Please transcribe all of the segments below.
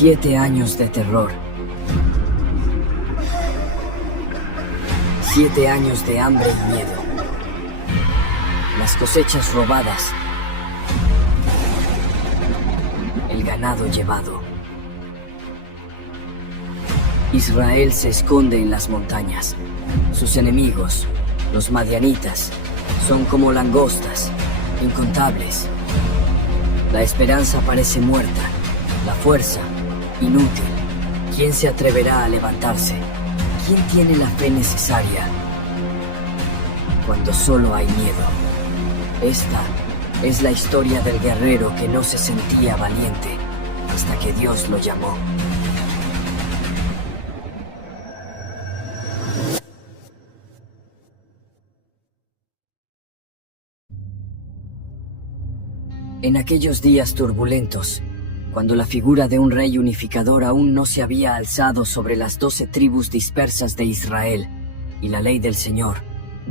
7 años de terror. 7 años de hambre y miedo. Las cosechas robadas. El ganado llevado. Israel se esconde en las montañas. Sus enemigos, los madianitas, son como langostas, incontables. La esperanza parece muerta, la fuerza inútil. ¿Quién se atreverá a levantarse? ¿Quién tiene la fe necesaria? Cuando solo hay miedo. Esta es la historia del guerrero que no se sentía valiente hasta que Dios lo llamó. En aquellos días turbulentos, cuando la figura de un rey unificador aún no se había alzado sobre las 12 tribus dispersas de Israel, y la ley del Señor,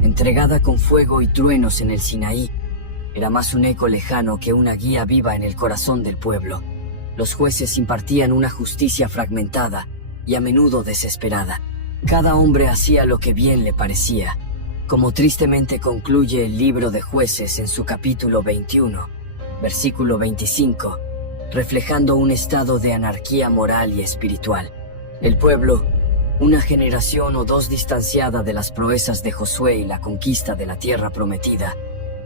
entregada con fuego y truenos en el Sinaí, era más un eco lejano que una guía viva en el corazón del pueblo. Los jueces impartían una justicia fragmentada y a menudo desesperada. Cada hombre hacía lo que bien le parecía, como tristemente concluye el libro de Jueces en su capítulo 21, versículo 25, reflejando un estado de anarquía moral y espiritual. El pueblo, una generación o dos distanciada de las proezas de Josué y la conquista de la tierra prometida,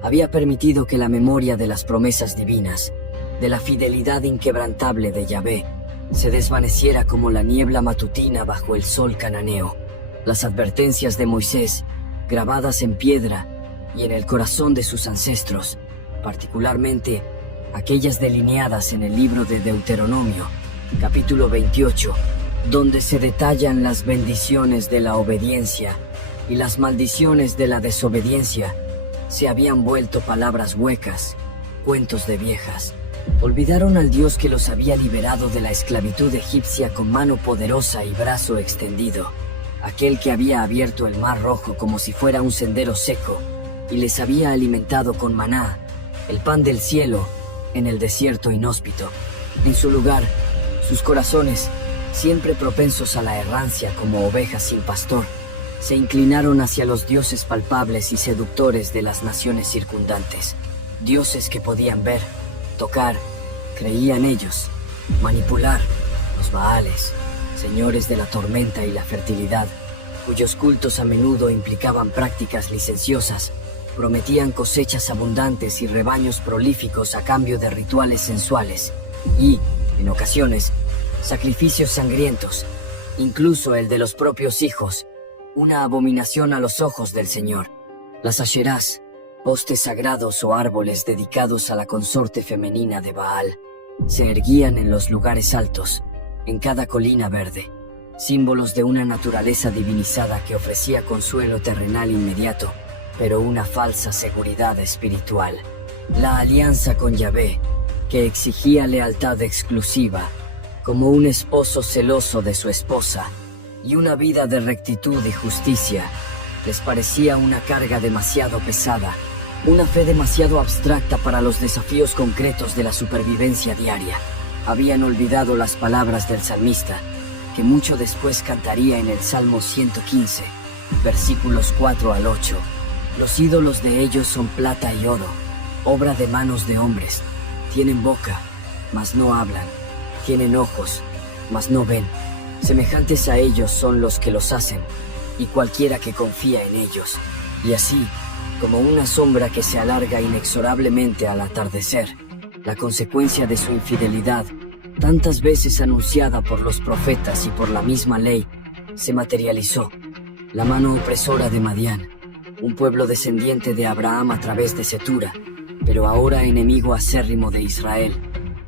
había permitido que la memoria de las promesas divinas, de la fidelidad inquebrantable de Yahvé, se desvaneciera como la niebla matutina bajo el sol cananeo. Las advertencias de Moisés, grabadas en piedra y en el corazón de sus ancestros, particularmente aquellas delineadas en el libro de Deuteronomio, capítulo 28, donde se detallan las bendiciones de la obediencia y las maldiciones de la desobediencia, se habían vuelto palabras huecas, cuentos de viejas. Olvidaron al Dios que los había liberado de la esclavitud egipcia con mano poderosa y brazo extendido, aquel que había abierto el mar rojo como si fuera un sendero seco y les había alimentado con maná, el pan del cielo, en el desierto inhóspito. En su lugar, sus corazones, siempre propensos a la errancia como ovejas sin pastor, se inclinaron hacia los dioses palpables y seductores de las naciones circundantes, dioses que podían ver, tocar, creían ellos, manipular, los Baales, señores de la tormenta y la fertilidad, cuyos cultos a menudo implicaban prácticas licenciosas, prometían cosechas abundantes y rebaños prolíficos a cambio de rituales sensuales y, en ocasiones, sacrificios sangrientos, incluso el de los propios hijos, una abominación a los ojos del Señor. Las asherás, postes sagrados o árboles dedicados a la consorte femenina de Baal, se erguían en los lugares altos, en cada colina verde, símbolos de una naturaleza divinizada que ofrecía consuelo terrenal inmediato, pero una falsa seguridad espiritual. La alianza con Yahvé, que exigía lealtad exclusiva, como un esposo celoso de su esposa, y una vida de rectitud y justicia, les parecía una carga demasiado pesada, una fe demasiado abstracta para los desafíos concretos de la supervivencia diaria. Habían olvidado las palabras del salmista, que mucho después cantaría en el Salmo 115, versículos 4 al 8. Los ídolos de ellos son plata y oro, obra de manos de hombres. Tienen boca, mas no hablan. Tienen ojos, mas no ven. Semejantes a ellos son los que los hacen, y cualquiera que confía en ellos. Y así, como una sombra que se alarga inexorablemente al atardecer, la consecuencia de su infidelidad, tantas veces anunciada por los profetas y por la misma ley, se materializó. La mano opresora de Madián, un pueblo descendiente de Abraham a través de Cetura, pero ahora enemigo acérrimo de Israel,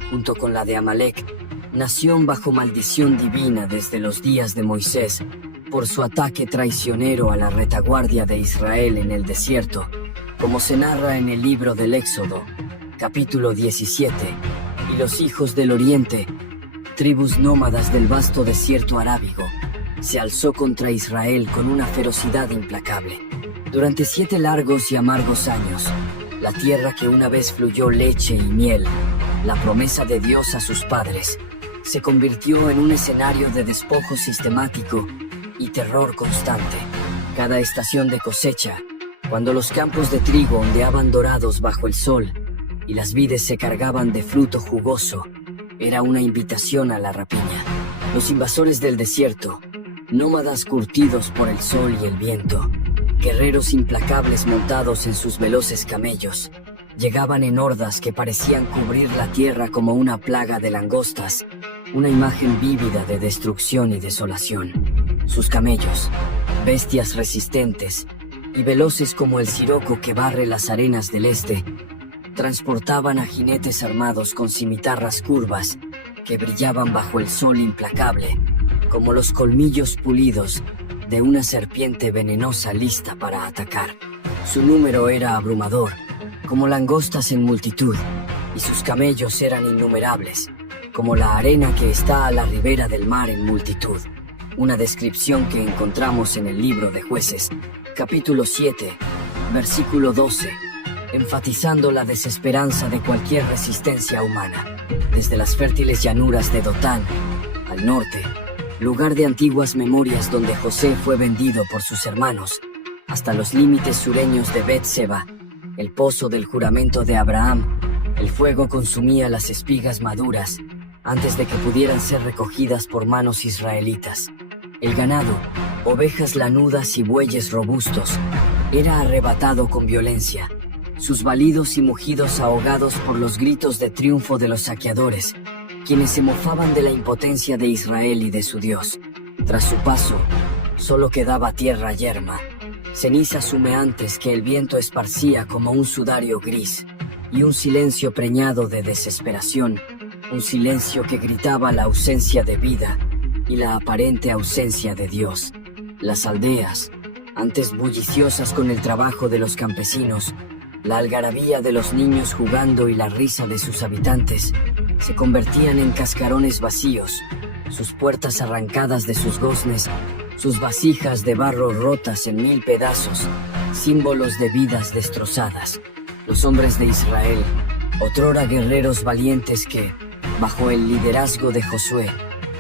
junto con la de Amalek, nación bajo maldición divina desde los días de Moisés, por su ataque traicionero a la retaguardia de Israel en el desierto, como se narra en el libro del Éxodo, capítulo 17, y los hijos del oriente, tribus nómadas del vasto desierto arábigo, se alzó contra Israel con una ferocidad implacable. Durante 7 largos y amargos años, la tierra que una vez fluyó leche y miel, la promesa de Dios a sus padres, se convirtió en un escenario de despojo sistemático y terror constante. Cada estación de cosecha, cuando los campos de trigo ondeaban dorados bajo el sol y las vides se cargaban de fruto jugoso, era una invitación a la rapiña. Los invasores del desierto, nómadas curtidos por el sol y el viento, guerreros implacables montados en sus veloces camellos, llegaban en hordas que parecían cubrir la tierra como una plaga de langostas, una imagen vívida de destrucción y desolación. Sus camellos, bestias resistentes y veloces como el siroco que barre las arenas del este, transportaban a jinetes armados con cimitarras curvas que brillaban bajo el sol implacable, como los colmillos pulidos de una serpiente venenosa lista para atacar. Su número era abrumador, como langostas en multitud, y sus camellos eran innumerables, como la arena que está a la ribera del mar en multitud. Una descripción que encontramos en el libro de Jueces, capítulo 7, versículo 12, enfatizando la desesperanza de cualquier resistencia humana. Desde las fértiles llanuras de Dotán, al norte, lugar de antiguas memorias donde José fue vendido por sus hermanos, hasta los límites sureños de Bet-seba, el pozo del juramento de Abraham, el fuego consumía las espigas maduras antes de que pudieran ser recogidas por manos israelitas. El ganado, ovejas lanudas y bueyes robustos, era arrebatado con violencia, sus balidos y mugidos ahogados por los gritos de triunfo de los saqueadores, quienes se mofaban de la impotencia de Israel y de su Dios. Tras su paso, solo quedaba tierra yerma, cenizas humeantes que el viento esparcía como un sudario gris, y un silencio preñado de desesperación, un silencio que gritaba la ausencia de vida y la aparente ausencia de Dios. Las aldeas, antes bulliciosas con el trabajo de los campesinos, la algarabía de los niños jugando y la risa de sus habitantes, se convertían en cascarones vacíos, sus puertas arrancadas de sus goznes, sus vasijas de barro rotas en 1000 pedazos, símbolos de vidas destrozadas. Los hombres de Israel, otrora guerreros valientes que, bajo el liderazgo de Josué,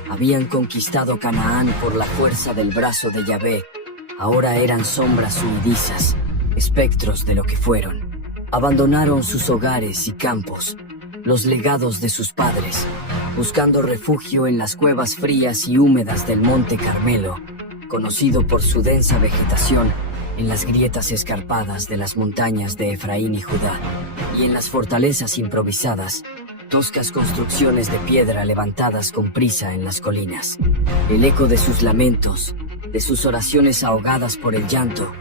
habían conquistado Canaán por la fuerza del brazo de Yahvé, ahora eran sombras huidizas, espectros de lo que fueron. Abandonaron sus hogares y campos, los legados de sus padres, buscando refugio en las cuevas frías y húmedas del Monte Carmelo, conocido por su densa vegetación, en las grietas escarpadas de las montañas de Efraín y Judá, y en las fortalezas improvisadas, toscas construcciones de piedra levantadas con prisa en las colinas. El eco de sus lamentos, de sus oraciones ahogadas por el llanto,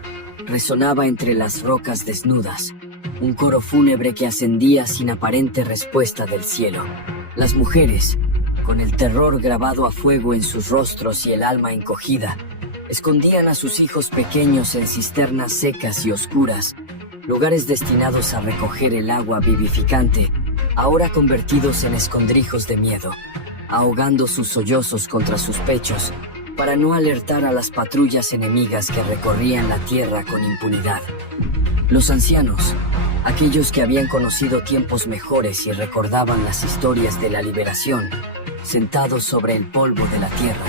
resonaba entre las rocas desnudas, un coro fúnebre que ascendía sin aparente respuesta del cielo. Las mujeres, con el terror grabado a fuego en sus rostros y el alma encogida, escondían a sus hijos pequeños en cisternas secas y oscuras, lugares destinados a recoger el agua vivificante, ahora convertidos en escondrijos de miedo, ahogando sus sollozos contra sus pechos, para no alertar a las patrullas enemigas que recorrían la tierra con impunidad. Los ancianos, aquellos que habían conocido tiempos mejores y recordaban las historias de la liberación, sentados sobre el polvo de la tierra,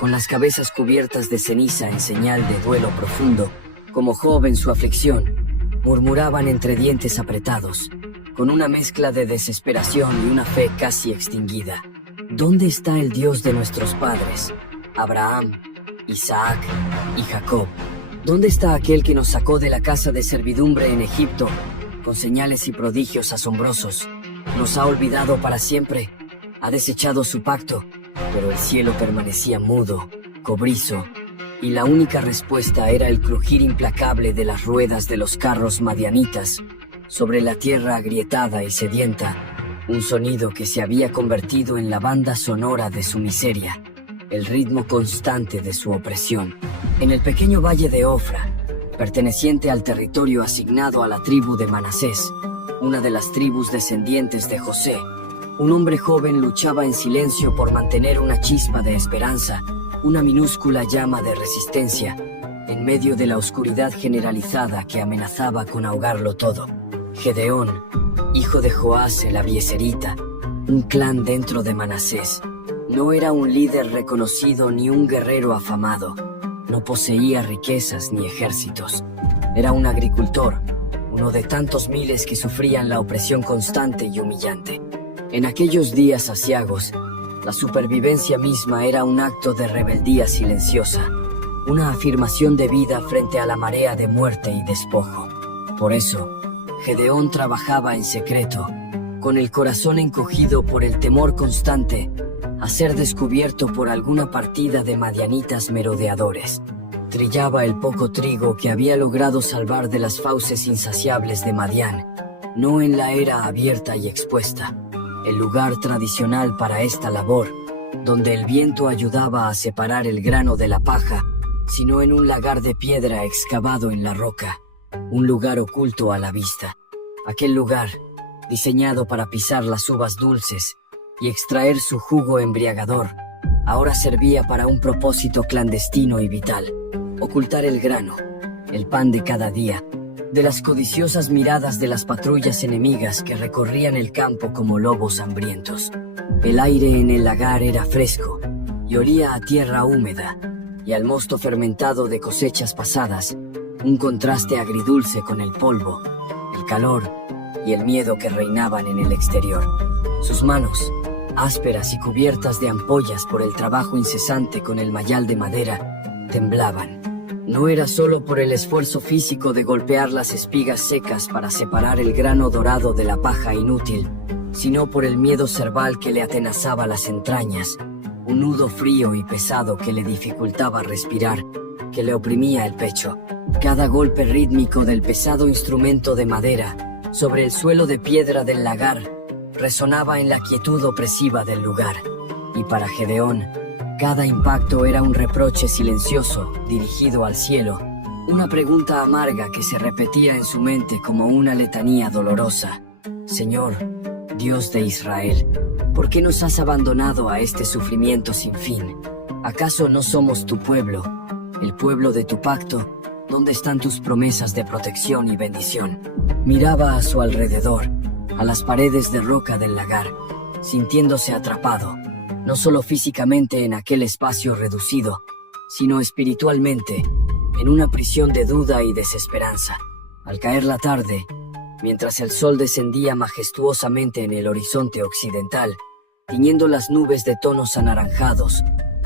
con las cabezas cubiertas de ceniza en señal de duelo profundo, como Job en su aflicción, murmuraban entre dientes apretados, con una mezcla de desesperación y una fe casi extinguida: ¿dónde está el Dios de nuestros padres, Abraham, Isaac y Jacob? ¿Dónde está aquel que nos sacó de la casa de servidumbre en Egipto, con señales y prodigios asombrosos? ¿Nos ha olvidado para siempre? ¿Ha desechado su pacto? Pero el cielo permanecía mudo, cobrizo, y la única respuesta era el crujir implacable de las ruedas de los carros madianitas sobre la tierra agrietada y sedienta, un sonido que se había convertido en la banda sonora de su miseria, el ritmo constante de su opresión. En el pequeño valle de Ofra, perteneciente al territorio asignado a la tribu de Manasés, una de las tribus descendientes de José, un hombre joven luchaba en silencio por mantener una chispa de esperanza, una minúscula llama de resistencia, en medio de la oscuridad generalizada que amenazaba con ahogarlo todo. Gedeón, hijo de Joás el Abieserita, un clan dentro de Manasés, No era un líder reconocido ni un guerrero afamado. No poseía riquezas ni ejércitos. Era un agricultor, uno de tantos miles que sufrían la opresión constante y humillante. En aquellos días aciagos, la supervivencia misma era un acto de rebeldía silenciosa, una afirmación de vida frente a la marea de muerte y despojo. Por eso, Gedeón trabajaba en secreto, con el corazón encogido por el temor constante a ser descubierto por alguna partida de madianitas merodeadores. Trillaba el poco trigo que había logrado salvar de las fauces insaciables de Madián, no en la era abierta y expuesta, el lugar tradicional para esta labor, donde el viento ayudaba a separar el grano de la paja, sino en un lagar de piedra excavado en la roca, un lugar oculto a la vista. Aquel lugar, diseñado para pisar las uvas dulces y extraer su jugo embriagador, ahora servía para un propósito clandestino y vital: ocultar el grano, el pan de cada día, de las codiciosas miradas de las patrullas enemigas que recorrían el campo como lobos hambrientos. El aire en el lagar era fresco y olía a tierra húmeda y al mosto fermentado de cosechas pasadas, un contraste agridulce con el polvo, el calor y el miedo que reinaban en el exterior. Sus manos, ásperas y cubiertas de ampollas por el trabajo incesante con el mayal de madera, temblaban. No era solo por el esfuerzo físico de golpear las espigas secas para separar el grano dorado de la paja inútil, sino por el miedo cerval que le atenazaba las entrañas, un nudo frío y pesado que le dificultaba respirar, que le oprimía el pecho. Cada golpe rítmico del pesado instrumento de madera sobre el suelo de piedra del lagar resonaba en la quietud opresiva del lugar, y para Gedeón, cada impacto era un reproche silencioso dirigido al cielo, una pregunta amarga que se repetía en su mente como una letanía dolorosa: Señor, Dios de Israel, ¿por qué nos has abandonado a este sufrimiento sin fin? ¿Acaso no somos tu pueblo, el pueblo de tu pacto? ¿Dónde están tus promesas de protección y bendición? Miraba a su alrededor, a las paredes de roca del lagar, sintiéndose atrapado, no solo físicamente en aquel espacio reducido, sino espiritualmente, en una prisión de duda y desesperanza. Al caer la tarde, mientras el sol descendía majestuosamente en el horizonte occidental, tiñendo las nubes de tonos anaranjados,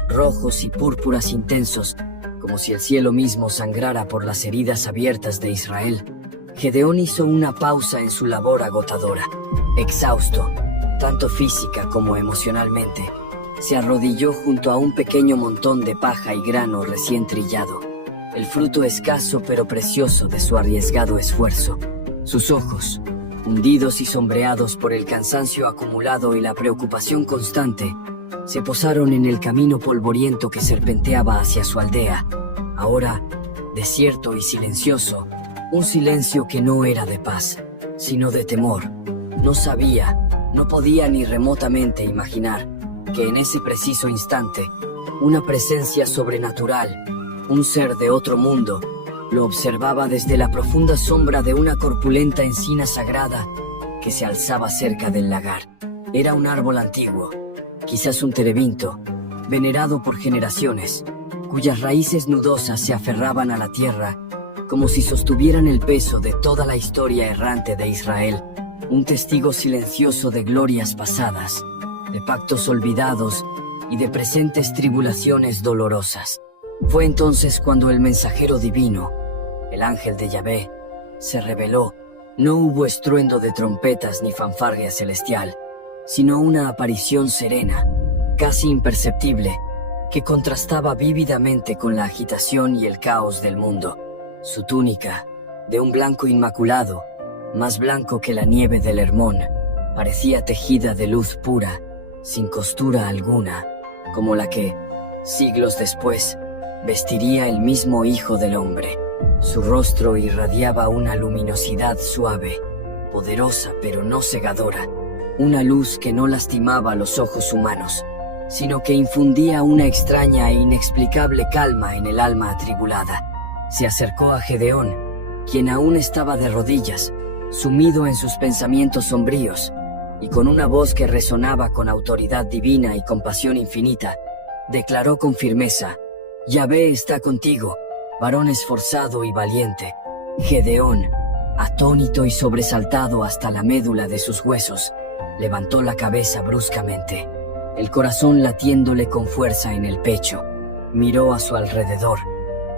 rojos y púrpuras intensos, como si el cielo mismo sangrara por las heridas abiertas de Israel, Gedeón hizo una pausa en su labor agotadora. Exhausto, tanto física como emocionalmente, se arrodilló junto a un pequeño montón de paja y grano recién trillado, el fruto escaso pero precioso de su arriesgado esfuerzo. Sus ojos, hundidos y sombreados por el cansancio acumulado y la preocupación constante, se posaron en el camino polvoriento que serpenteaba hacia su aldea, ahora desierto y silencioso, un silencio que no era de paz, sino de temor. No sabía, no podía ni remotamente imaginar que en ese preciso instante, una presencia sobrenatural, un ser de otro mundo, lo observaba desde la profunda sombra de una corpulenta encina sagrada que se alzaba cerca del lagar. Era un árbol antiguo, quizás un terebinto, venerado por generaciones, cuyas raíces nudosas se aferraban a la tierra como si sostuvieran el peso de toda la historia errante de Israel, un testigo silencioso de glorias pasadas, de pactos olvidados y de presentes tribulaciones dolorosas. Fue entonces cuando el mensajero divino, el ángel de Yahvé, se reveló. No hubo estruendo de trompetas ni fanfarria celestial, sino una aparición serena, casi imperceptible, que contrastaba vívidamente con la agitación y el caos del mundo. Su túnica, de un blanco inmaculado, más blanco que la nieve del Hermón, parecía tejida de luz pura, sin costura alguna, como la que, siglos después, vestiría el mismo Hijo del Hombre. Su rostro irradiaba una luminosidad suave, poderosa pero no cegadora, una luz que no lastimaba los ojos humanos, sino que infundía una extraña e inexplicable calma en el alma atribulada. Se acercó a Gedeón, quien aún estaba de rodillas, sumido en sus pensamientos sombríos, y con una voz que resonaba con autoridad divina y compasión infinita, declaró con firmeza: Yahvé está contigo, varón esforzado y valiente. Gedeón, atónito y sobresaltado hasta la médula de sus huesos, levantó la cabeza bruscamente, el corazón latiéndole con fuerza en el pecho. Miró a su alrededor,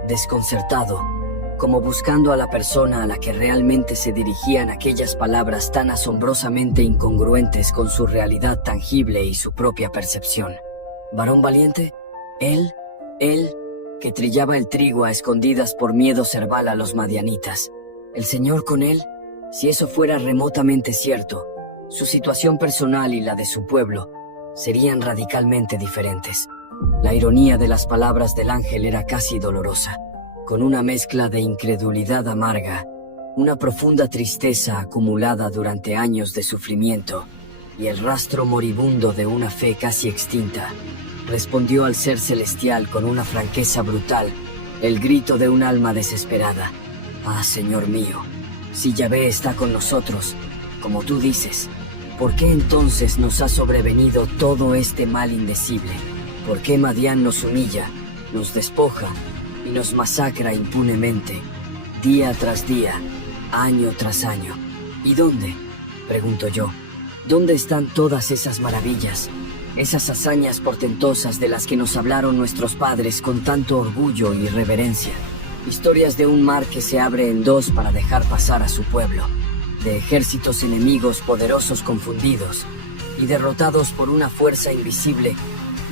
desconcertado, como buscando a la persona a la que realmente se dirigían aquellas palabras tan asombrosamente incongruentes con su realidad tangible y su propia percepción. ¿Varón valiente? Él, que trillaba el trigo a escondidas por miedo cerval a los madianitas. ¿El Señor con él? Si eso fuera remotamente cierto, su situación personal y la de su pueblo serían radicalmente diferentes. La ironía de las palabras del ángel era casi dolorosa, con una mezcla de incredulidad amarga, una profunda tristeza acumulada durante años de sufrimiento y el rastro moribundo de una fe casi extinta. Respondió al ser celestial con una franqueza brutal, el grito de un alma desesperada: «Ah, Señor mío, si Yahvé está con nosotros, como tú dices, ¿por qué entonces nos ha sobrevenido todo este mal indecible? ¿Por qué Madián nos humilla, nos despoja y nos masacra impunemente, día tras día, año tras año? ¿Y dónde?», pregunto yo, ¿dónde están todas esas maravillas, esas hazañas portentosas de las que nos hablaron nuestros padres con tanto orgullo y reverencia? Historias de un mar que se abre en dos para dejar pasar a su pueblo, de ejércitos enemigos poderosos confundidos y derrotados por una fuerza invisible,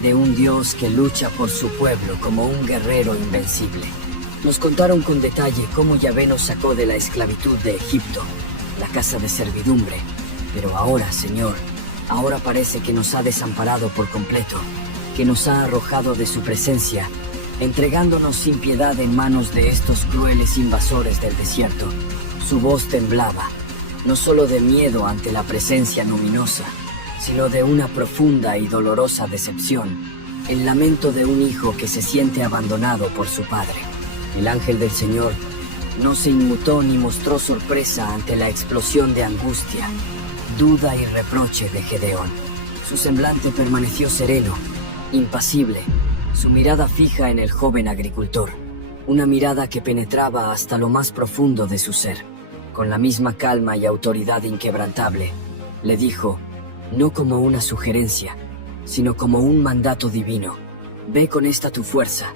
de un Dios que lucha por su pueblo como un guerrero invencible. Nos contaron con detalle cómo Yahvé nos sacó de la esclavitud de Egipto, la casa de servidumbre, pero ahora, Señor, ahora parece que nos ha desamparado por completo, que nos ha arrojado de su presencia, entregándonos sin piedad en manos de estos crueles invasores del desierto. Su voz temblaba, no solo de miedo ante la presencia luminosa, sino de una profunda y dolorosa decepción, el lamento de un hijo que se siente abandonado por su padre. El ángel del Señor no se inmutó ni mostró sorpresa ante la explosión de angustia, duda y reproche de Gedeón. Su semblante permaneció sereno, impasible, su mirada fija en el joven agricultor, una mirada que penetraba hasta lo más profundo de su ser. Con la misma calma y autoridad inquebrantable, le dijo, no como una sugerencia, sino como un mandato divino: ve con esta tu fuerza,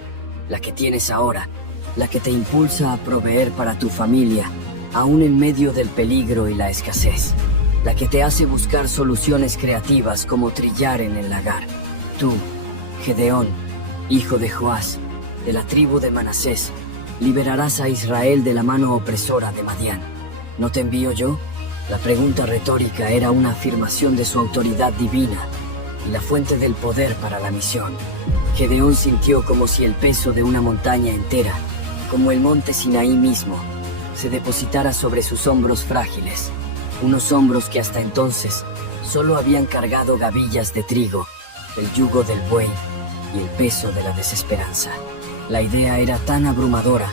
la que tienes ahora, la que te impulsa a proveer para tu familia, aún en medio del peligro y la escasez, la que te hace buscar soluciones creativas como trillar en el lagar. Tú, Gedeón, hijo de Joás, de la tribu de Manasés, liberarás a Israel de la mano opresora de Madián. ¿No te envío yo? La pregunta retórica era una afirmación de su autoridad divina y la fuente del poder para la misión. Gedeón sintió como si el peso de una montaña entera, como el monte Sinaí mismo, se depositara sobre sus hombros frágiles, unos hombros que hasta entonces solo habían cargado gavillas de trigo, el yugo del buey y el peso de la desesperanza. La idea era tan abrumadora,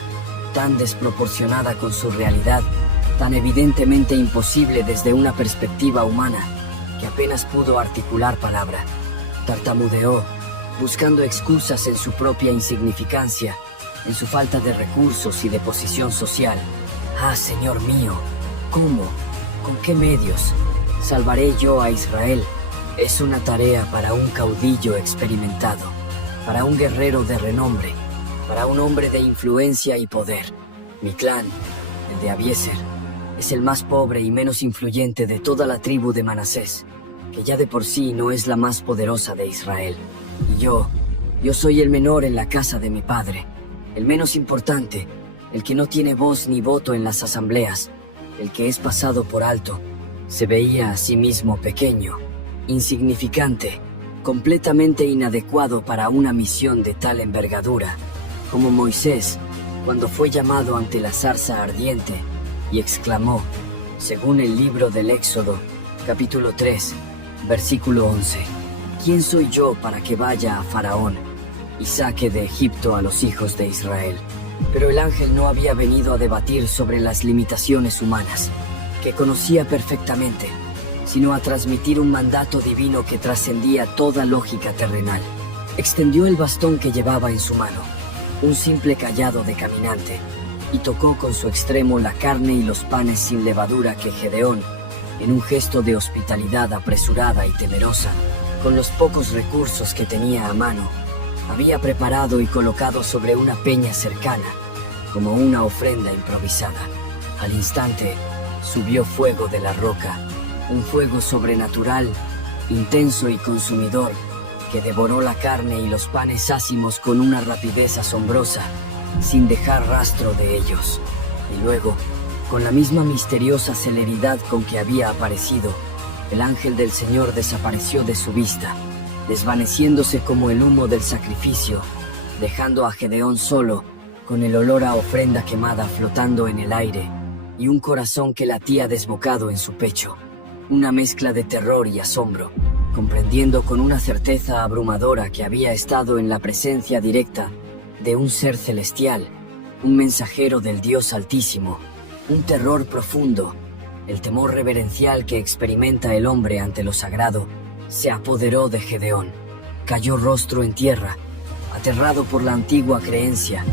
tan desproporcionada con su realidad, tan evidentemente imposible desde una perspectiva humana, que apenas pudo articular palabra. Tartamudeó, buscando excusas en su propia insignificancia, en su falta de recursos y de posición social. Ah, Señor mío, ¿cómo? ¿Con qué medios? ¿Salvaré yo a Israel? Es una tarea para un caudillo experimentado, para un guerrero de renombre, para un hombre de influencia y poder. Mi clan, el de Abiezer, es el más pobre y menos influyente de toda la tribu de Manasés, que ya de por sí no es la más poderosa de Israel. Y yo soy el menor en la casa de mi padre, el menos importante, el que no tiene voz ni voto en las asambleas, el que es pasado por alto. Se veía a sí mismo pequeño, insignificante, completamente inadecuado para una misión de tal envergadura, como Moisés, cuando fue llamado ante la zarza ardiente y exclamó, según el libro del Éxodo, capítulo 3, versículo 11, ¿quién soy yo para que vaya a Faraón y saque de Egipto a los hijos de Israel? Pero el ángel no había venido a debatir sobre las limitaciones humanas, que conocía perfectamente, sino a transmitir un mandato divino que trascendía toda lógica terrenal. Extendió el bastón que llevaba en su mano, un simple cayado de caminante, y tocó con su extremo la carne y los panes sin levadura que Gedeón, en un gesto de hospitalidad apresurada y temerosa, con los pocos recursos que tenía a mano, había preparado y colocado sobre una peña cercana, como una ofrenda improvisada. Al instante, subió fuego de la roca, un fuego sobrenatural, intenso y consumidor, que devoró la carne y los panes ácimos con una rapidez asombrosa, sin dejar rastro de ellos. Y luego, con la misma misteriosa celeridad con que había aparecido, el ángel del Señor desapareció de su vista, desvaneciéndose como el humo del sacrificio, dejando a Gedeón solo, con el olor a ofrenda quemada flotando en el aire, y un corazón que latía desbocado en su pecho, una mezcla de terror y asombro, comprendiendo con una certeza abrumadora que había estado en la presencia directa de un ser celestial, un mensajero del Dios Altísimo, un terror profundo, el temor reverencial que experimenta el hombre ante lo sagrado, se apoderó de Gedeón. Cayó rostro en tierra, aterrado por la antigua creencia,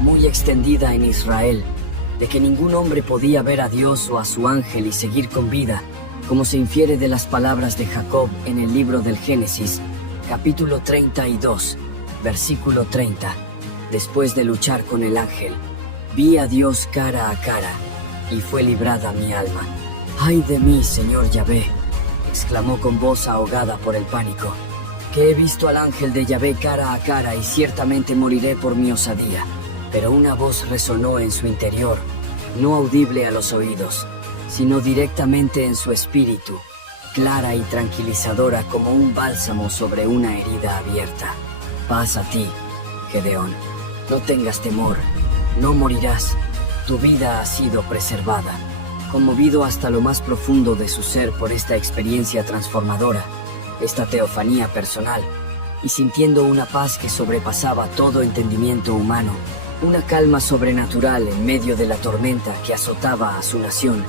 muy extendida en Israel, de que ningún hombre podía ver a Dios o a su ángel y seguir con vida, como se infiere de las palabras de Jacob en el libro del Génesis, capítulo 32, versículo 30. Después de luchar con el ángel, vi a Dios cara a cara, y fue librada mi alma. ¡Ay de mí, Señor Yahvé!, exclamó con voz ahogada por el pánico, que he visto al ángel de Yahvé cara a cara y ciertamente moriré por mi osadía. Pero una voz resonó en su interior, no audible a los oídos, sino directamente en su espíritu, clara y tranquilizadora como un bálsamo sobre una herida abierta. Paz a ti, Gedeón. No tengas temor, no morirás. Tu vida ha sido preservada. Conmovido hasta lo más profundo de su ser por esta experiencia transformadora, esta teofanía personal, y sintiendo una paz que sobrepasaba todo entendimiento humano, una calma sobrenatural en medio de la tormenta que azotaba a su nación,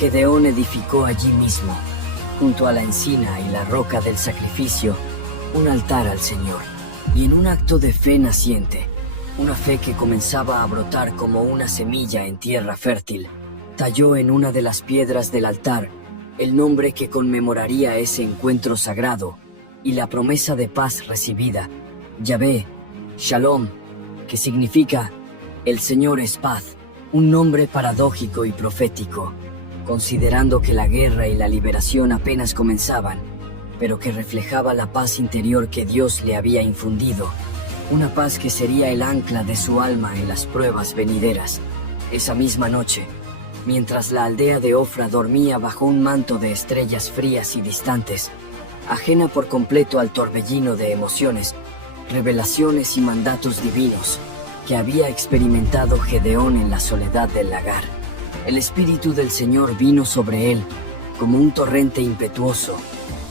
Gedeón edificó allí mismo, junto a la encina y la roca del sacrificio, un altar al Señor. Y en un acto de fe naciente, una fe que comenzaba a brotar como una semilla en tierra fértil, talló en una de las piedras del altar el nombre que conmemoraría ese encuentro sagrado y la promesa de paz recibida, Yahvé, Shalom, que significa el Señor es paz, un nombre paradójico y profético, considerando que la guerra y la liberación apenas comenzaban, pero que reflejaba la paz interior que Dios le había infundido, una paz que sería el ancla de su alma en las pruebas venideras. Esa misma noche, mientras la aldea de Ofra dormía bajo un manto de estrellas frías y distantes, ajena por completo al torbellino de emociones, revelaciones y mandatos divinos que había experimentado Gedeón en la soledad del lagar, el Espíritu del Señor vino sobre él como un torrente impetuoso,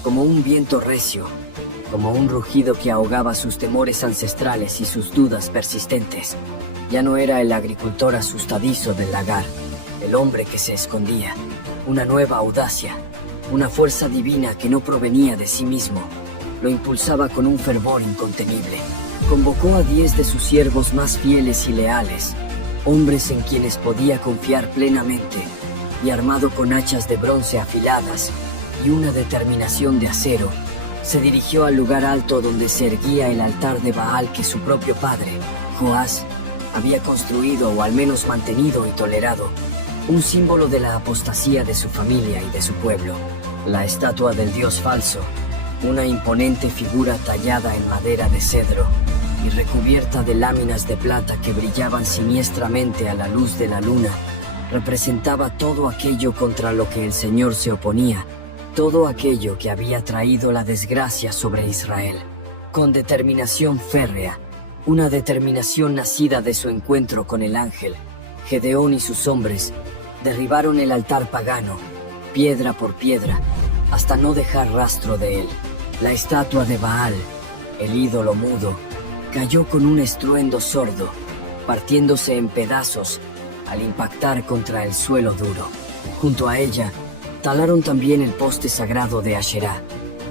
como un viento recio, como un rugido que ahogaba sus temores ancestrales y sus dudas persistentes. Ya no era el agricultor asustadizo del lagar, el hombre que se escondía, una nueva audacia, una fuerza divina que no provenía de sí mismo, lo impulsaba con un fervor incontenible. Convocó a 10 de sus siervos más fieles y leales, hombres en quienes podía confiar plenamente, y armado con hachas de bronce afiladas y una determinación de acero, se dirigió al lugar alto donde se erguía el altar de Baal que su propio padre, Joás, había construido o al menos mantenido y tolerado, un símbolo de la apostasía de su familia y de su pueblo, la estatua del dios falso, una imponente figura tallada en madera de cedro y recubierta de láminas de plata que brillaban siniestramente a la luz de la luna, representaba todo aquello contra lo que el Señor se oponía, todo aquello que había traído la desgracia sobre Israel. Con determinación férrea, una determinación nacida de su encuentro con el ángel, Gedeón y sus hombres derribaron el altar pagano, piedra por piedra, hasta no dejar rastro de él. La estatua de Baal, el ídolo mudo, cayó con un estruendo sordo, partiéndose en pedazos al impactar contra el suelo duro. Junto a ella, Talaron también el poste sagrado de Asherá,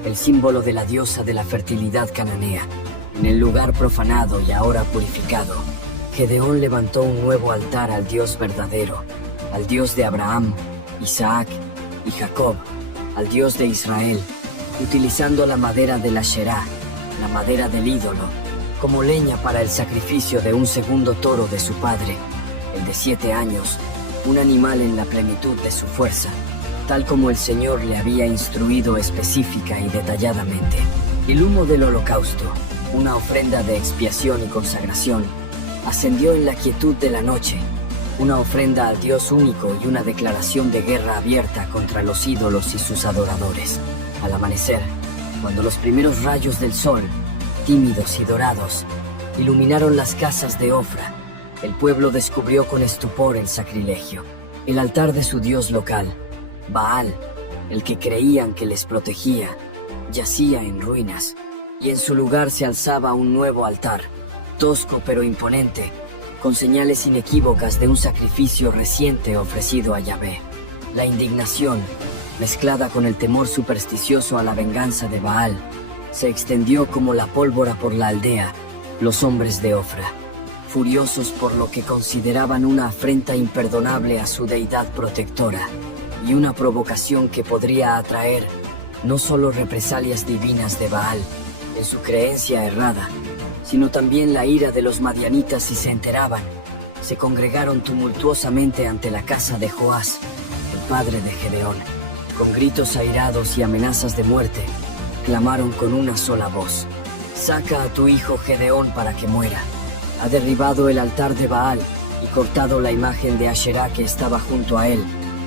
el símbolo de la diosa de la fertilidad cananea. En el lugar profanado y ahora purificado, Gedeón levantó un nuevo altar al Dios verdadero, al Dios de Abraham, Isaac y Jacob, al Dios de Israel, utilizando la madera del Asherá, la madera del ídolo, como leña para el sacrificio de un segundo toro de su padre, el de 7 años, un animal en la plenitud de su fuerza, tal como el Señor le había instruido específica y detalladamente. El humo del holocausto, una ofrenda de expiación y consagración, ascendió en la quietud de la noche, una ofrenda al Dios único y una declaración de guerra abierta contra los ídolos y sus adoradores. Al amanecer, cuando los primeros rayos del sol, tímidos y dorados, iluminaron las casas de Ofra, el pueblo descubrió con estupor el sacrilegio. El altar de su dios local, Baal, el que creían que les protegía, yacía en ruinas, y en su lugar se alzaba un nuevo altar, tosco pero imponente, con señales inequívocas de un sacrificio reciente ofrecido a Yahvé. La indignación, mezclada con el temor supersticioso a la venganza de Baal, se extendió como la pólvora por la aldea. Los hombres de Ofra, furiosos por lo que consideraban una afrenta imperdonable a su deidad protectora, y una provocación que podría atraer no solo represalias divinas de Baal en su creencia errada, sino también la ira de los madianitas si se enteraban, se congregaron tumultuosamente ante la casa de Joás, el padre de Gedeón. Con gritos airados y amenazas de muerte, clamaron con una sola voz: «Saca a tu hijo Gedeón para que muera. Ha derribado el altar de Baal y cortado la imagen de Asherá que estaba junto a él.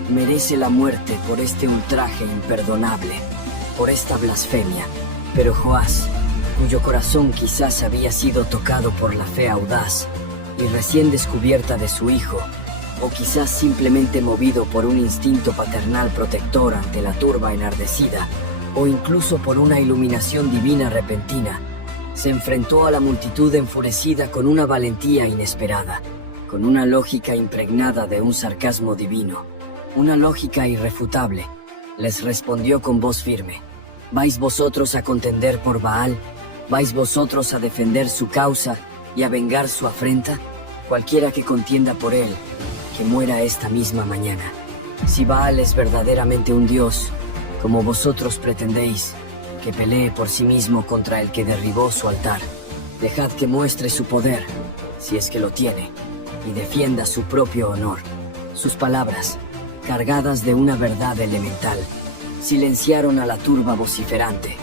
Merece la muerte por este ultraje imperdonable, por esta blasfemia». Pero Joás, cuyo corazón quizás había sido tocado por la fe audaz y recién descubierta de su hijo, o quizás simplemente movido por un instinto paternal protector ante la turba enardecida, o incluso por una iluminación divina repentina, se enfrentó a la multitud enfurecida con una valentía inesperada, con una lógica impregnada de un sarcasmo divino, una lógica irrefutable. Les respondió con voz firme: ¿vais vosotros a contender por Baal? ¿Vais vosotros a defender su causa y a vengar su afrenta? Cualquiera que contienda por él, que muera esta misma mañana. Si Baal es verdaderamente un dios, como vosotros pretendéis, que pelee por sí mismo contra el que derribó su altar, dejad que muestre su poder, si es que lo tiene, y defienda su propio honor. Sus palabras, cargadas de una verdad elemental, silenciaron a la turba vociferante,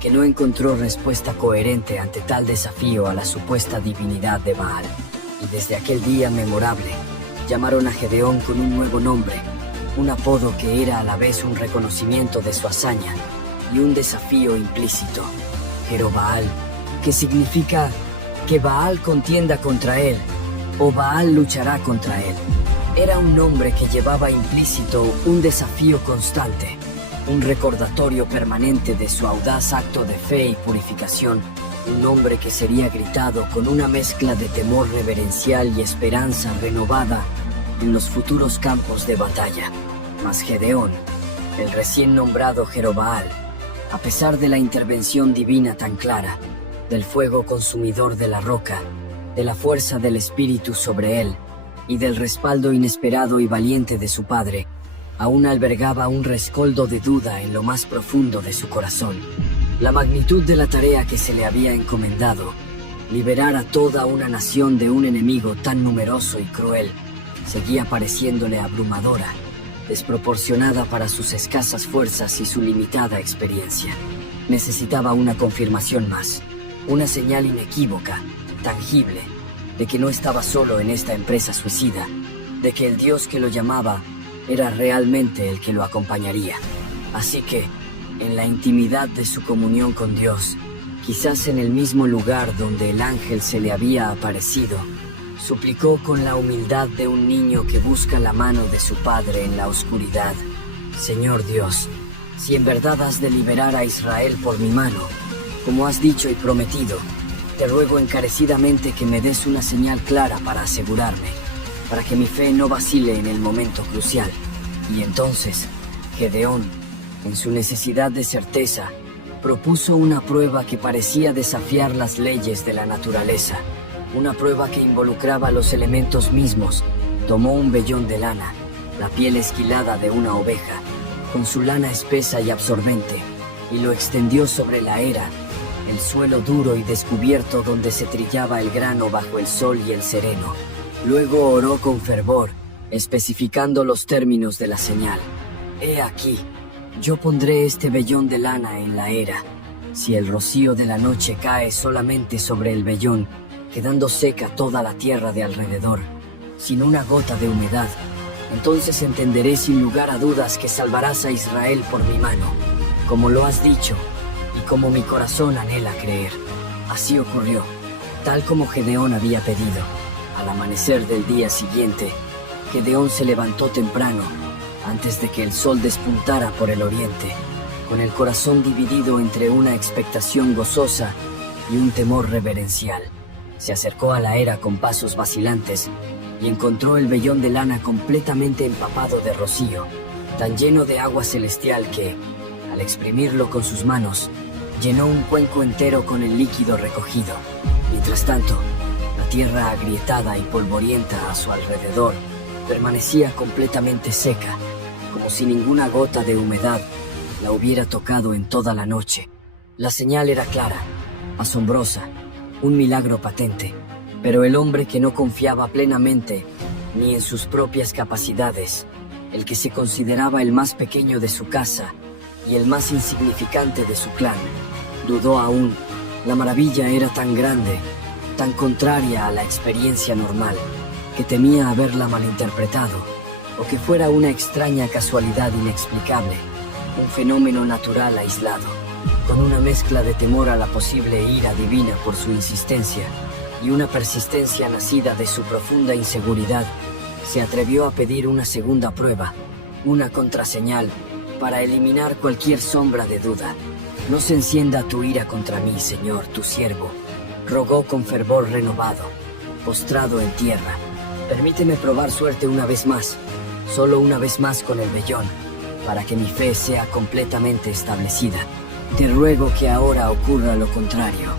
que no encontró respuesta coherente ante tal desafío a la supuesta divinidad de Baal. Y desde aquel día memorable, llamaron a Gedeón con un nuevo nombre, un apodo que era a la vez un reconocimiento de su hazaña y un desafío implícito: Jerobaal, que significa que Baal contienda contra él, o Baal luchará contra él. Era un nombre que llevaba implícito un desafío constante, un recordatorio permanente de su audaz acto de fe y purificación, un nombre que sería gritado con una mezcla de temor reverencial y esperanza renovada en los futuros campos de batalla. Mas Gedeón, el recién nombrado Jerobaal, a pesar de la intervención divina tan clara, del fuego consumidor de la roca, de la fuerza del espíritu sobre él y del respaldo inesperado y valiente de su padre, aún albergaba un rescoldo de duda en lo más profundo de su corazón. La magnitud de la tarea que se le había encomendado, liberar a toda una nación de un enemigo tan numeroso y cruel, seguía pareciéndole abrumadora, desproporcionada para sus escasas fuerzas y su limitada experiencia. Necesitaba una confirmación más, una señal inequívoca, tangible, de que no estaba solo en esta empresa suicida, de que el Dios que lo llamaba era realmente el que lo acompañaría. Así que, en la intimidad de su comunión con Dios, quizás en el mismo lugar donde el ángel se le había aparecido, suplicó con la humildad de un niño que busca la mano de su padre en la oscuridad: Señor Dios, si en verdad has de liberar a Israel por mi mano, como has dicho y prometido, te ruego encarecidamente que me des una señal clara para asegurarme, para que mi fe no vacile en el momento crucial. Y entonces, Gedeón, en su necesidad de certeza, propuso una prueba que parecía desafiar las leyes de la naturaleza, una prueba que involucraba los elementos mismos. Tomó un vellón de lana, la piel esquilada de una oveja, con su lana espesa y absorbente, y lo extendió sobre la era, el suelo duro y descubierto donde se trillaba el grano bajo el sol y el sereno. Luego oró con fervor, especificando los términos de la señal. He aquí, yo pondré este vellón de lana en la era. Si el rocío de la noche cae solamente sobre el vellón, quedando seca toda la tierra de alrededor, sin una gota de humedad, entonces entenderé sin lugar a dudas que salvarás a Israel por mi mano, como lo has dicho, y como mi corazón anhela creer. Así ocurrió, tal como Gedeón había pedido. Al amanecer del día siguiente, Gedeón se levantó temprano, antes de que el sol despuntara por el oriente, con el corazón dividido entre una expectación gozosa y un temor reverencial. Se acercó a la era con pasos vacilantes y encontró el vellón de lana completamente empapado de rocío, tan lleno de agua celestial que, al exprimirlo con sus manos, llenó un cuenco entero con el líquido recogido. Mientras tanto, la tierra agrietada y polvorienta a su alrededor permanecía completamente seca, como si ninguna gota de humedad la hubiera tocado en toda la noche. La señal era clara, asombrosa, un milagro patente, pero el hombre que no confiaba plenamente ni en sus propias capacidades, el que se consideraba el más pequeño de su casa y el más insignificante de su clan, dudó aún. La maravilla era tan grande, tan contraria a la experiencia normal, que temía haberla malinterpretado, o que fuera una extraña casualidad inexplicable, un fenómeno natural aislado. Con una mezcla de temor a la posible ira divina por su insistencia y una persistencia nacida de su profunda inseguridad, se atrevió a pedir una segunda prueba, una contraseñal, para eliminar cualquier sombra de duda. No se encienda tu ira contra mí, Señor, tu siervo, rogó con fervor renovado, postrado en tierra. Permíteme probar suerte una vez más, solo una vez más con el vellón, para que mi fe sea completamente establecida. Te ruego que ahora ocurra lo contrario,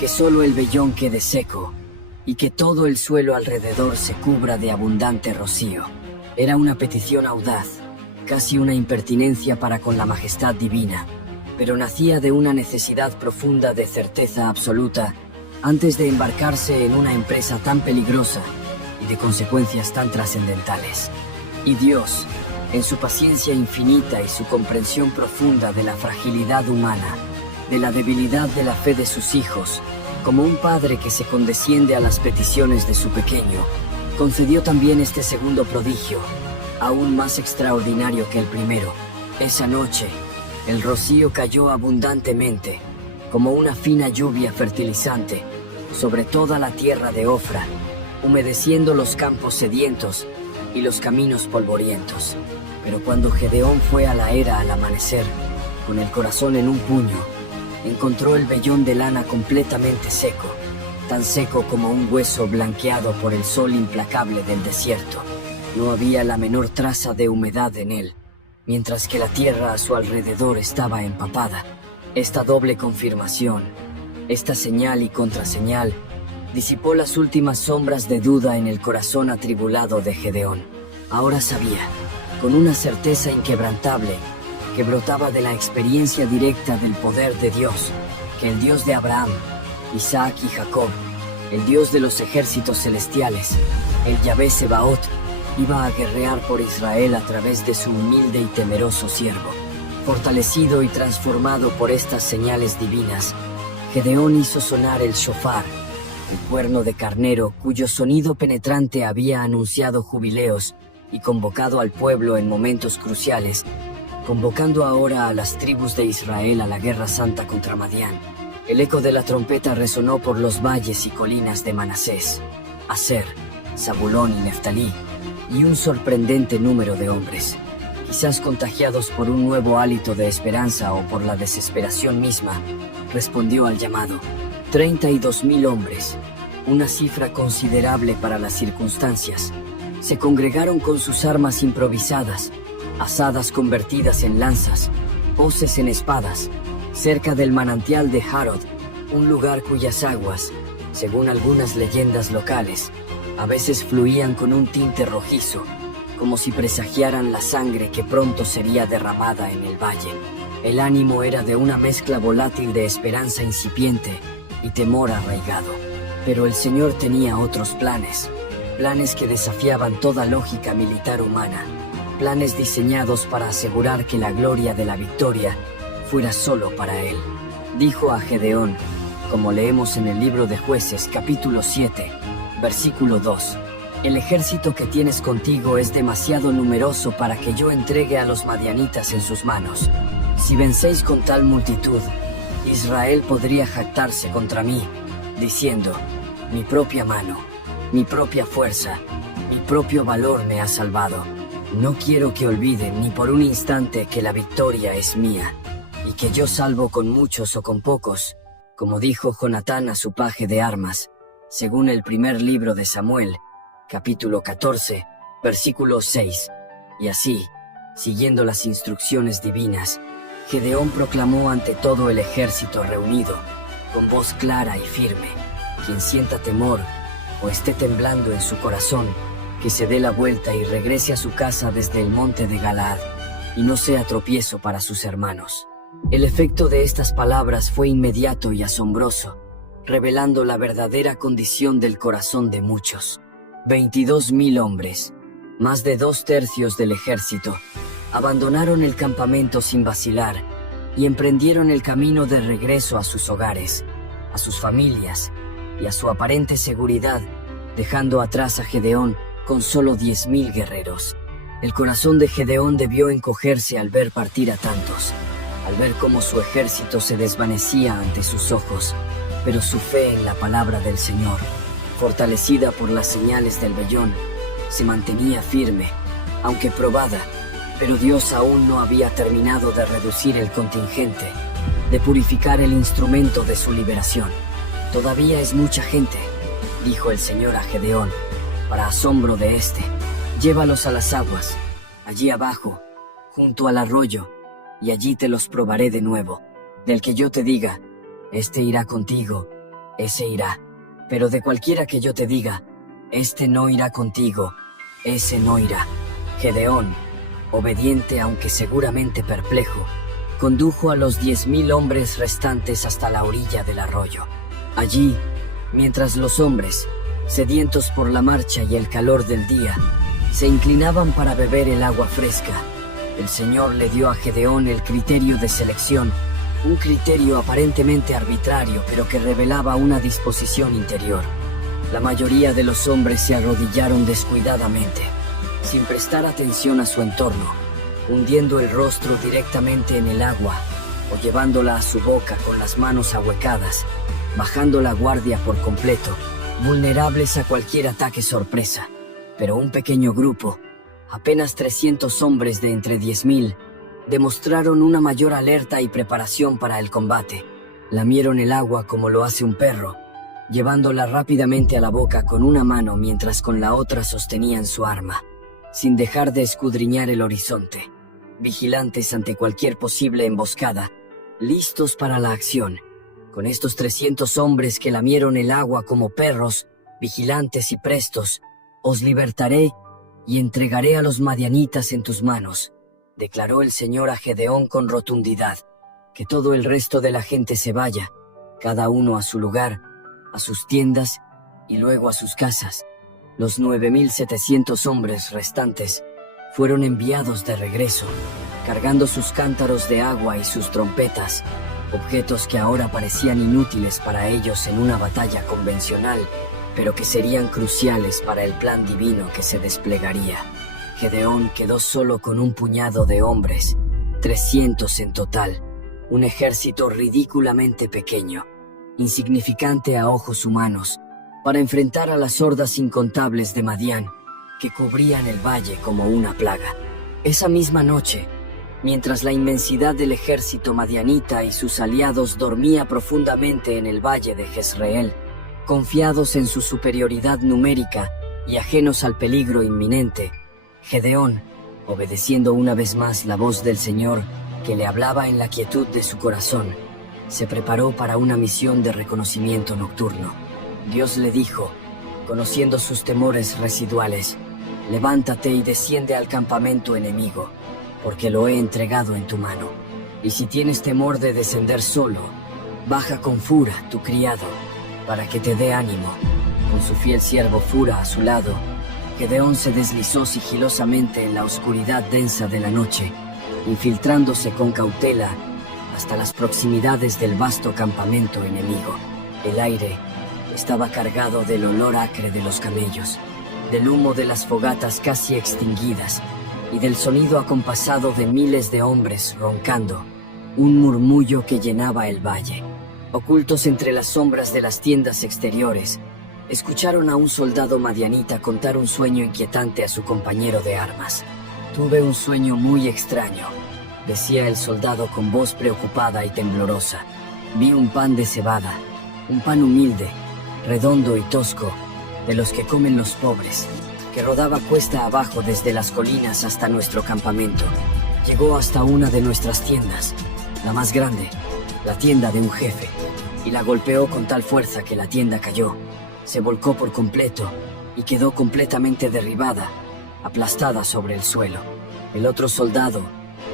que solo el vellón quede seco y que todo el suelo alrededor se cubra de abundante rocío. Era una petición audaz, casi una impertinencia para con la majestad divina, pero nacía de una necesidad profunda de certeza absoluta antes de embarcarse en una empresa tan peligrosa y de consecuencias tan trascendentales. Y Dios, en su paciencia infinita y su comprensión profunda de la fragilidad humana, de la debilidad de la fe de sus hijos, como un padre que se condesciende a las peticiones de su pequeño, concedió también este segundo prodigio, aún más extraordinario que el primero. Esa noche, el rocío cayó abundantemente, como una fina lluvia fertilizante, sobre toda la tierra de Ofra, humedeciendo los campos sedientos y los caminos polvorientos. Pero cuando Gedeón fue a la era al amanecer, con el corazón en un puño, encontró el vellón de lana completamente seco, tan seco como un hueso blanqueado por el sol implacable del desierto. No había la menor traza de humedad en él, mientras que la tierra a su alrededor estaba empapada. Esta doble confirmación, esta señal y contraseñal, disipó las últimas sombras de duda en el corazón atribulado de Gedeón. Ahora sabía, con una certeza inquebrantable, que brotaba de la experiencia directa del poder de Dios, que el Dios de Abraham, Isaac y Jacob, el Dios de los ejércitos celestiales, el Yahvé Sebaot, iba a guerrear por Israel a través de su humilde y temeroso siervo. Fortalecido y transformado por estas señales divinas, Gedeón hizo sonar el shofar, el cuerno de carnero cuyo sonido penetrante había anunciado jubileos y convocado al pueblo en momentos cruciales, convocando ahora a las tribus de Israel a la guerra santa contra Madián. El eco de la trompeta resonó por los valles y colinas de Manasés, Aser, Zabulón y Neftalí, y un sorprendente número de hombres, quizás contagiados por un nuevo hálito de esperanza o por la desesperación misma, respondió al llamado. 32,000 hombres, una cifra considerable para las circunstancias, se congregaron con sus armas improvisadas asadas convertidas en lanzas, hoces en espadas, cerca del manantial de Harod, un lugar cuyas aguas, según algunas leyendas locales, a veces fluían con un tinte rojizo, como si presagiaran la sangre que pronto sería derramada en el valle. El ánimo era de una mezcla volátil de esperanza incipiente y temor arraigado. Pero el Señor tenía otros planes, planes que desafiaban toda lógica militar humana, planes diseñados para asegurar que la gloria de la victoria fuera solo para Él. Dijo a Gedeón, como leemos en el libro de Jueces capítulo 7, versículo 2, «El ejército que tienes contigo es demasiado numeroso para que yo entregue a los madianitas en sus manos. Si vencéis con tal multitud, Israel podría jactarse contra mí, diciendo, mi propia mano, mi propia fuerza, mi propio valor me ha salvado. No quiero que olviden ni por un instante que la victoria es mía, y que yo salvo con muchos o con pocos, como dijo Jonatán a su paje de armas, según el primer libro de Samuel, capítulo 14, versículo 6. Y así, siguiendo las instrucciones divinas, Gedeón proclamó ante todo el ejército reunido, con voz clara y firme, quien sienta temor o esté temblando en su corazón, que se dé la vuelta y regrese a su casa desde el monte de Galaad, y no sea tropiezo para sus hermanos. El efecto de estas palabras fue inmediato y asombroso, revelando la verdadera condición del corazón de muchos. 22,000 hombres, más de 2/3 del ejército, abandonaron el campamento sin vacilar y emprendieron el camino de regreso a sus hogares, a sus familias y a su aparente seguridad, dejando atrás a Gedeón con solo 10,000 guerreros. El corazón de Gedeón debió encogerse al ver partir a tantos, al ver cómo su ejército se desvanecía ante sus ojos, pero su fe en la palabra del Señor, fortalecida por las señales del vellón, se mantenía firme, aunque probada, pero Dios aún no había terminado de reducir el contingente, de purificar el instrumento de su liberación. Todavía es mucha gente, dijo el Señor a Gedeón, para asombro de éste. Llévalos a las aguas, allí abajo, junto al arroyo, y allí te los probaré de nuevo. Del que yo te diga, este irá contigo, ese irá. Pero de cualquiera que yo te diga, este no irá contigo, ese no irá. Gedeón, obediente aunque seguramente perplejo, condujo a los 10,000 hombres restantes hasta la orilla del arroyo. Allí, mientras los hombres, sedientos por la marcha y el calor del día, se inclinaban para beber el agua fresca, el Señor le dio a Gedeón el criterio de selección, un criterio aparentemente arbitrario, pero que revelaba una disposición interior. La mayoría de los hombres se arrodillaron descuidadamente, sin prestar atención a su entorno, hundiendo el rostro directamente en el agua o llevándola a su boca con las manos ahuecadas, bajando la guardia por completo, vulnerables a cualquier ataque sorpresa. Pero un pequeño grupo, apenas 300 hombres de entre 10,000, demostraron una mayor alerta y preparación para el combate. Lamieron el agua como lo hace un perro, llevándola rápidamente a la boca con una mano mientras con la otra sostenían su arma, sin dejar de escudriñar el horizonte, vigilantes ante cualquier posible emboscada, listos para la acción. Con estos 300 hombres que lamieron el agua como perros, vigilantes y prestos, os libertaré y entregaré a los madianitas en tus manos, declaró el Señor a Gedeón con rotundidad. Que todo el resto de la gente se vaya, cada uno a su lugar, a sus tiendas y luego a sus casas. Los 9,700 hombres restantes fueron enviados de regreso, cargando sus cántaros de agua y sus trompetas, objetos que ahora parecían inútiles para ellos en una batalla convencional, pero que serían cruciales para el plan divino que se desplegaría. Gedeón quedó solo con un puñado de hombres, 300 en total, un ejército ridículamente pequeño, insignificante a ojos humanos, para enfrentar a las hordas incontables de Madián, que cubrían el valle como una plaga. Esa misma noche, mientras la inmensidad del ejército madianita y sus aliados dormía profundamente en el valle de Jezreel, confiados en su superioridad numérica y ajenos al peligro inminente, Gedeón, obedeciendo una vez más la voz del Señor que le hablaba en la quietud de su corazón, se preparó para una misión de reconocimiento nocturno. Dios le dijo, conociendo sus temores residuales, levántate y desciende al campamento enemigo, porque lo he entregado en tu mano. Y si tienes temor de descender solo, baja con Fura, tu criado, para que te dé ánimo. Con su fiel siervo Fura a su lado, Gedeón se deslizó sigilosamente en la oscuridad densa de la noche, infiltrándose con cautela hasta las proximidades del vasto campamento enemigo. El aire estaba cargado del olor acre de los camellos, del humo de las fogatas casi extinguidas y del sonido acompasado de miles de hombres roncando, un murmullo que llenaba el valle. Ocultos entre las sombras de las tiendas exteriores, escucharon a un soldado madianita contar un sueño inquietante a su compañero de armas. «Tuve un sueño muy extraño», decía el soldado con voz preocupada y temblorosa. «Vi un pan de cebada, un pan humilde, redondo y tosco, de los que comen los pobres, que rodaba cuesta abajo desde las colinas hasta nuestro campamento. Llegó hasta una de nuestras tiendas, la más grande, la tienda de un jefe, y la golpeó con tal fuerza que la tienda cayó, se volcó por completo y quedó completamente derribada, aplastada sobre el suelo». El otro soldado,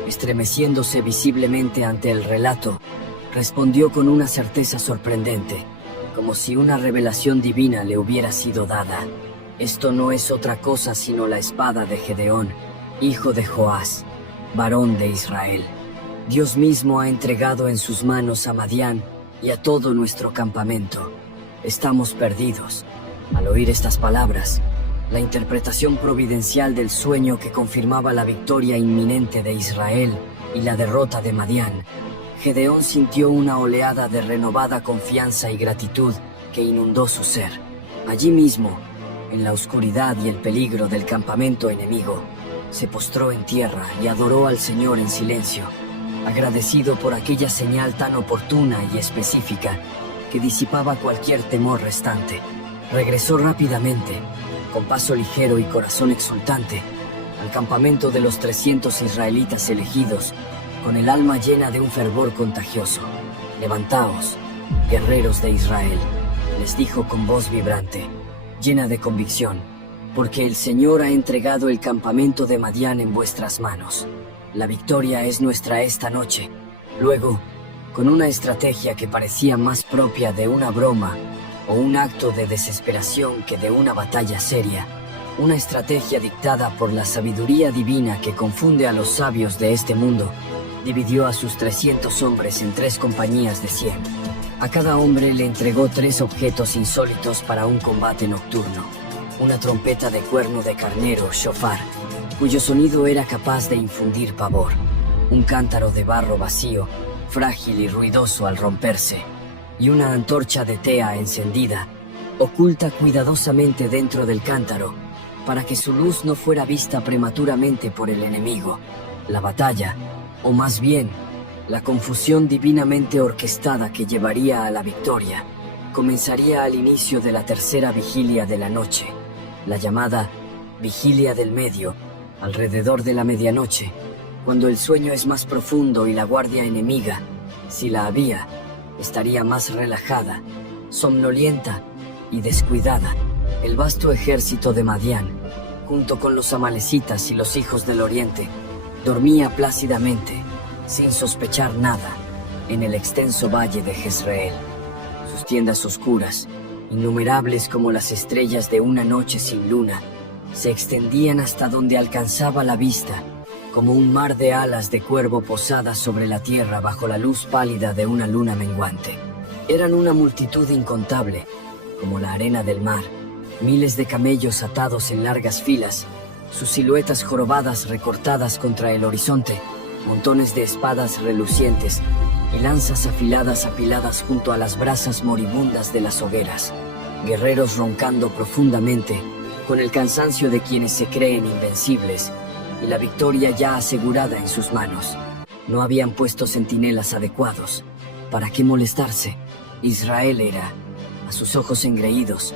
estremeciéndose visiblemente ante el relato, respondió con una certeza sorprendente, como si una revelación divina le hubiera sido dada. «Esto no es otra cosa sino la espada de Gedeón, hijo de Joás, varón de Israel. Dios mismo ha entregado en sus manos a Madián y a todo nuestro campamento. Estamos perdidos». Al oír estas palabras, la interpretación providencial del sueño que confirmaba la victoria inminente de Israel y la derrota de Madián, Gedeón sintió una oleada de renovada confianza y gratitud que inundó su ser. Allí mismo, en la oscuridad y el peligro del campamento enemigo, se postró en tierra y adoró al Señor en silencio, agradecido por aquella señal tan oportuna y específica que disipaba cualquier temor restante. Regresó rápidamente, con paso ligero y corazón exultante, al campamento de los 300 israelitas elegidos, con el alma llena de un fervor contagioso. «Levantaos, guerreros de Israel», les dijo con voz vibrante, llena de convicción, «porque el Señor ha entregado el campamento de Madián en vuestras manos. La victoria es nuestra esta noche». Luego, con una estrategia que parecía más propia de una broma o un acto de desesperación que de una batalla seria, una estrategia dictada por la sabiduría divina que confunde a los sabios de este mundo, dividió a sus 300 hombres en 3 compañías de 100. A cada hombre le entregó 3 objetos insólitos para un combate nocturno: una trompeta de cuerno de carnero, shofar, cuyo sonido era capaz de infundir pavor; un cántaro de barro vacío, frágil y ruidoso al romperse; y una antorcha de tea encendida, oculta cuidadosamente dentro del cántaro, para que su luz no fuera vista prematuramente por el enemigo. La batalla, o más bien, la confusión divinamente orquestada que llevaría a la victoria, comenzaría al inicio de la tercera vigilia de la noche, la llamada Vigilia del Medio, alrededor de la medianoche, cuando el sueño es más profundo y la guardia enemiga, si la había, estaría más relajada, somnolienta y descuidada. El vasto ejército de Madián, junto con los amalecitas y los hijos del oriente, dormía plácidamente, sin sospechar nada, en el extenso valle de Jezreel. Sus tiendas oscuras, innumerables como las estrellas de una noche sin luna, se extendían hasta donde alcanzaba la vista, como un mar de alas de cuervo posadas sobre la tierra bajo la luz pálida de una luna menguante. Eran una multitud incontable, como la arena del mar, miles de camellos atados en largas filas, sus siluetas jorobadas recortadas contra el horizonte, montones de espadas relucientes y lanzas afiladas apiladas junto a las brasas moribundas de las hogueras, guerreros roncando profundamente, con el cansancio de quienes se creen invencibles, y la victoria ya asegurada en sus manos. No habían puesto centinelas adecuados. ¿Para qué molestarse? Israel era, a sus ojos engreídos,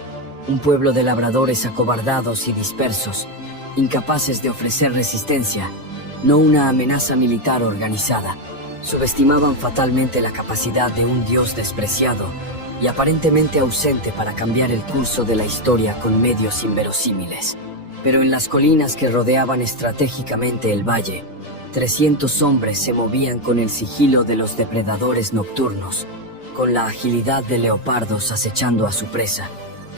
un pueblo de labradores acobardados y dispersos, incapaces de ofrecer resistencia, no una amenaza militar organizada. Subestimaban fatalmente la capacidad de un dios despreciado y aparentemente ausente para cambiar el curso de la historia con medios inverosímiles. Pero en las colinas que rodeaban estratégicamente el valle, 300 hombres se movían con el sigilo de los depredadores nocturnos, con la agilidad de leopardos acechando a su presa.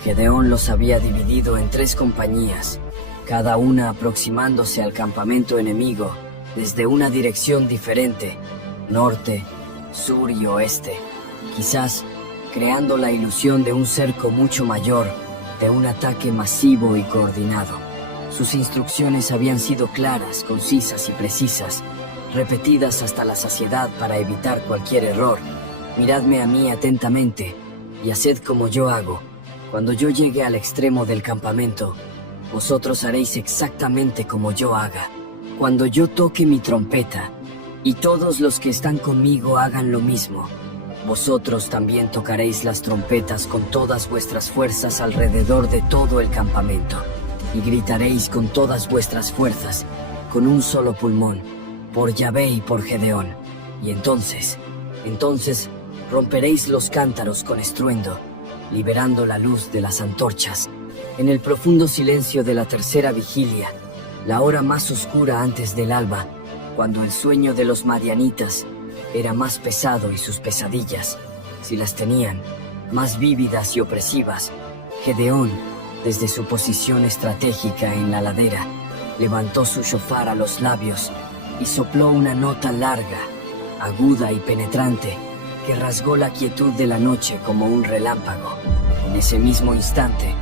Gedeón los había dividido en 3 compañías, cada una aproximándose al campamento enemigo desde una dirección diferente, norte, sur y oeste, quizás creando la ilusión de un cerco mucho mayor, de un ataque masivo y coordinado. Sus instrucciones habían sido claras, concisas y precisas, repetidas hasta la saciedad para evitar cualquier error. Miradme a mí atentamente y haced como yo hago. Cuando yo llegue al extremo del campamento, vosotros haréis exactamente como yo haga. Cuando yo toque mi trompeta, y todos los que están conmigo hagan lo mismo, vosotros también tocaréis las trompetas con todas vuestras fuerzas alrededor de todo el campamento, y gritaréis con todas vuestras fuerzas, con un solo pulmón, por Yahvé y por Gedeón. Y entonces romperéis los cántaros con estruendo, liberando la luz de las antorchas. En el profundo silencio de la tercera vigilia, la hora más oscura antes del alba, cuando el sueño de los madianitas era más pesado y sus pesadillas, si las tenían, más vívidas y opresivas, Gedeón, desde su posición estratégica en la ladera, levantó su shofar a los labios y sopló una nota larga, aguda y penetrante, que rasgó la quietud de la noche como un relámpago. En ese mismo instante,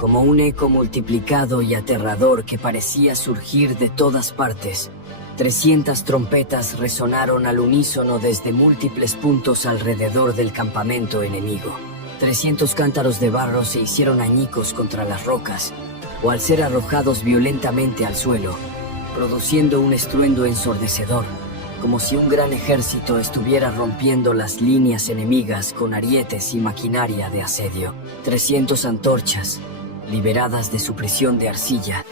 como un eco multiplicado y aterrador que parecía surgir de todas partes, 300 trompetas resonaron al unísono desde múltiples puntos alrededor del campamento enemigo. 300 cántaros de barro se hicieron añicos contra las rocas, o al ser arrojados violentamente al suelo, produciendo un estruendo ensordecedor, como si un gran ejército estuviera rompiendo las líneas enemigas con arietes y maquinaria de asedio. 300 antorchas, liberadas de su prisión de arcilla,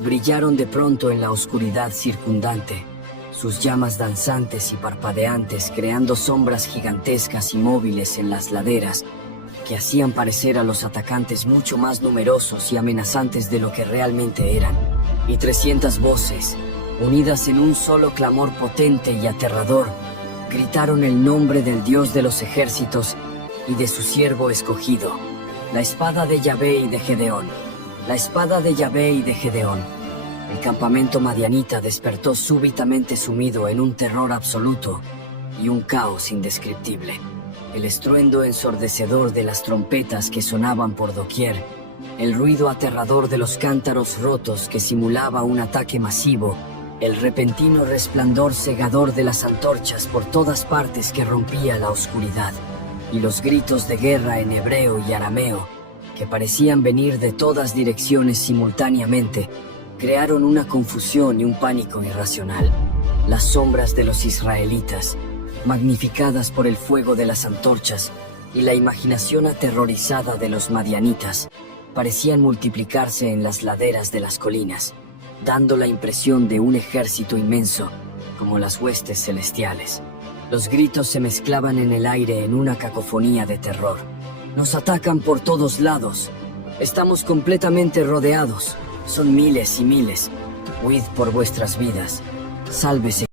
brillaron de pronto en la oscuridad circundante, sus llamas danzantes y parpadeantes creando sombras gigantescas y móviles en las laderas que hacían parecer a los atacantes mucho más numerosos y amenazantes de lo que realmente eran. Y 300 voces, unidas en un solo clamor potente y aterrador, gritaron el nombre del Dios de los ejércitos y de su siervo escogido, la espada de Yahvé y de Gedeón. La espada de Yahvé y de Gedeón. El campamento madianita despertó súbitamente sumido en un terror absoluto y un caos indescriptible. El estruendo ensordecedor de las trompetas que sonaban por doquier, el ruido aterrador de los cántaros rotos que simulaba un ataque masivo, el repentino resplandor cegador de las antorchas por todas partes que rompía la oscuridad, y los gritos de guerra en hebreo y arameo, que parecían venir de todas direcciones simultáneamente, crearon una confusión y un pánico irracional. Las sombras de los israelitas, magnificadas por el fuego de las antorchas y la imaginación aterrorizada de los madianitas, parecían multiplicarse en las laderas de las colinas, dando la impresión de un ejército inmenso, como las huestes celestiales. Los gritos se mezclaban en el aire en una cacofonía de terror. Nos atacan por todos lados. Estamos completamente rodeados. Son miles y miles. Huid por vuestras vidas. Sálvese